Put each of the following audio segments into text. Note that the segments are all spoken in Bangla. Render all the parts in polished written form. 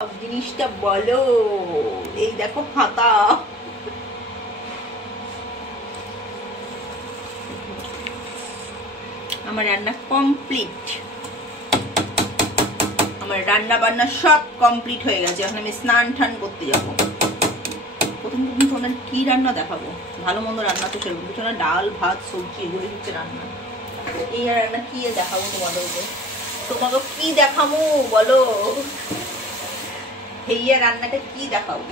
সব জিনিসটা বলো। এই দেখো খাতা, আমার রান্না কমপ্লিট, আমার রান্না বান্না সব কমপ্লিট হয়ে গেছে। এখন আমি স্নান টান করতে যাবো। প্রথম তোমাদের কি রান্না দেখাবো? ভালো মন্দ রান্না তো সেরকম কিছু না, ডাল ভাত সবজি এগুলি হচ্ছে রান্না। এই রান্না কি দেখাবো তোমাদেরকে? তোমাকে কি দেখাবো বলো? এই রান্নাটা কি দেখাবো?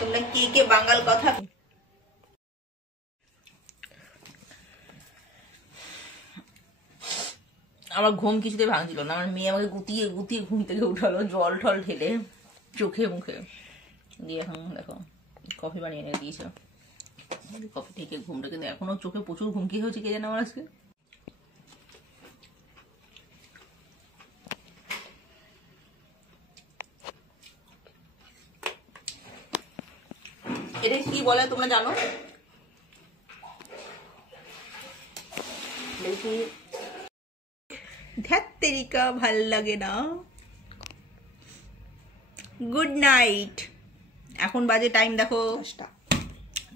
তোমরা কে কে বাঙাল কথা। আমার ঘুম কিছুতে ভাঙছিল না। আমার মেয়ে আমাকে গুতিয়ে গুতিয়ে ঘুম থেকে উঠালো, জল ঠল ঢেলে চোখে মুখে দিয়ে। এখন দেখো কফি বানিয়ে এনে দিয়েছে, কফি থেকে ঘুমটা, কিন্তু এখনো চোখে প্রচুর ঘুম। কি হয়েছে কে জানে আমার আজকে। এটা কি বলে তোমরা জানো? ধ্যাত্তেরিকা ভাল লাগে না। Good night. এখন বাজে টাইম দেখো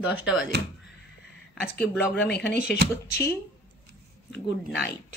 10টা বাজে। আজকে ব্লগটা আমি এখানেই শেষ করছি। Good night.